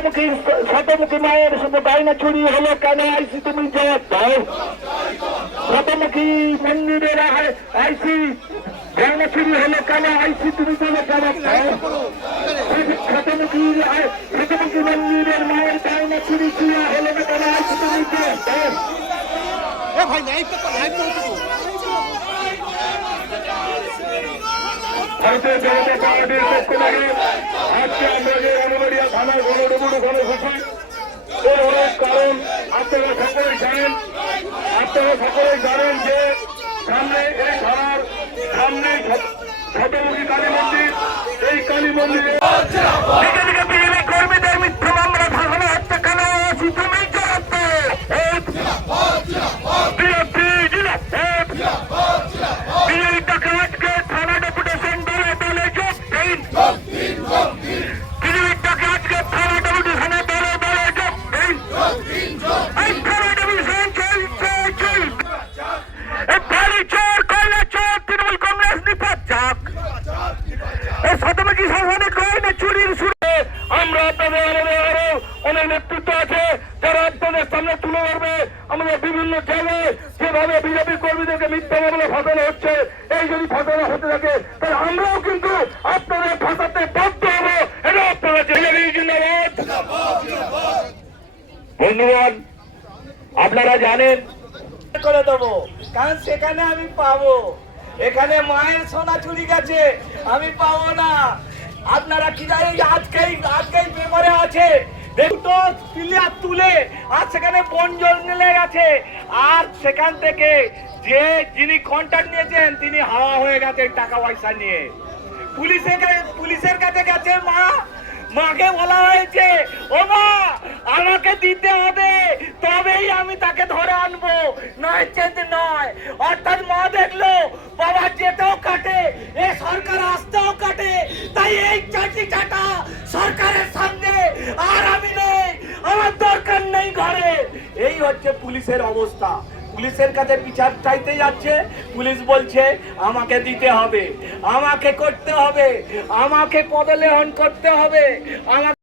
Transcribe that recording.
শতমুখী শতমুখী মায়ের শুধু গায়না চুরি হলো কেন? আইসি তুমি জবাব দাও। শতমুখী মন্দিরের আই- আইসি গায়না চুরি হলো কেন? আইসি তুমি জবাব দাও। শতমুখী শতমুখী মন্দিরের মায়ের গায়না চুরি চুরি হলো না কেন? আইসি তুমি জবাব দাও। ভাই তো। ভারতীয় জনতা পার্টির পক্ষ থেকে আজকে আমরা যে রানবাড়িয়া থানায় গণডুবুডু গণঘোষী এর অনেক কারণ আপনারা সকলেই জানেন। আপনারা সকলেই জানেন যে সামনে এই থানার সামনে শতমুখী কালী মন্দির, এই কালী মন্দিরে চুরির শুরু আমরা আপনাদের আমাদের আরও অনেক নেতৃত্ব আছে, যারা আপনাদের সামনে তুলে ধরবে আমাদের বিভিন্ন জায়গায় যেভাবে বিজেপি কর্মীদেরকে মিথ্যা মামলা ফাঁসানো হচ্ছে, এই যদি ফাঁসানো হতে থাকে, তাহলে আমরাও কিন্তু আপনাদের ফাঁসাতে বাধ্য হব। এটা আপনারা জিন্দাবাদ। বন্ধুগণ, আপনারা জানেন। করে দেবো, কারণ সেখানে আমি পাবো। এখানে মায়ের সোনা চুরি গেছে, আমি পাবো না। আপনারা কি জানেন যে আজকেই আজকেই পেপারে আছে? দুটো প্লেয়ার তুলে আর সেখানে জঙ্গলে গেছে। আর সেখান থেকে যে যিনি কন্ট্যাক্ট নিয়েছেন, তিনি হাওয়া হয়ে গেছেন টাকা পয়সা নিয়ে। পুলিশের পুলিশের কাছে গেছে, মা। মাকে বলা হয়েছে, ও মা, আমাকে দিতে হবে, তবেই আমি তাকে ধরে আনব। নয় চেত নয়। অর্থাৎ মা দেখল বাবা কাটে, এ সরকার আসতেও কাটে, তাই এই চাটি চাটা সরকারের সামনে আর আমি নেই, আমার দরকার নেই ঘরে। এই হচ্ছে পুলিশের অবস্থা। পুলিশের কাছে বিচার চাইতে যাচ্ছে, পুলিশ বলছে, আমাকে দিতে হবে, আমাকে করতে হবে, আমাকে পদলেহন করতে হবে, আমাকে